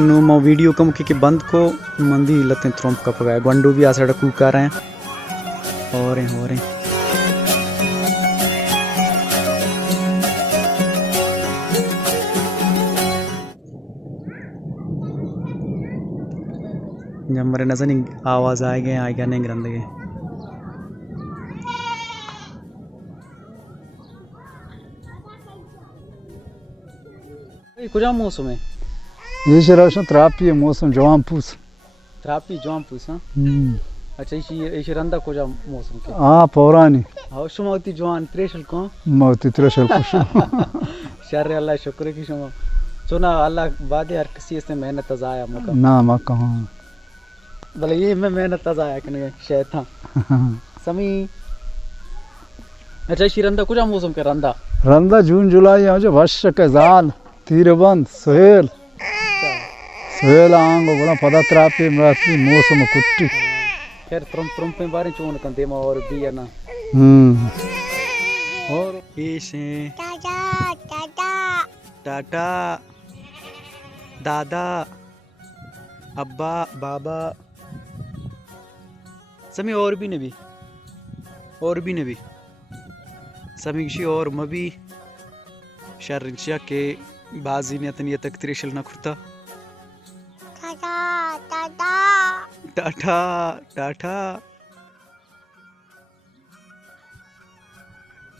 अनु मो वीडियो कम के बंद को मंदी लते थ्रोम का पगाया गंडू भी आसड़ा कूका रहे हैं हो रहे जब मरे नजर नहीं आवाज आए गए नहीं ग्रंथ गए कुछ मौसम है ये शराशन त्रापी मौसम जवान पूस त्रापी जवान पूस हां अच्छा इसी रंदा कुछ मौसम के हां पौरानी हां शुमावती जवान त्रेशल को मौती त्रेशल कुछ शर अल्लाह शुक्र की शुमा सुना अल्लाह बाद हर किसी से मेहनत जाया मका ना मका भले ये मैं मेहनत जाया कने शायद था समी अच्छा इसी रंदा कुछ मौसम के रंदा जून जुलाई आ जो वर्ष के जाल तीरबंद सोहेल आंगो बड़ा पदा त्रापी मराती मौसम कुट्टी खैर तुम पे बारे चोन कंदे मा और भी है ना और इसे टाटा दादा अब्बा बाबा समी और भी नबी समी और मबी शर्रिंशिया के बाजी ने तनिया तक त्रिशल न खुरता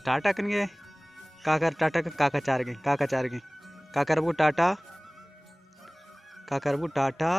टाटा कन गए काकर टाटा काका चार गए काकर वो टाटा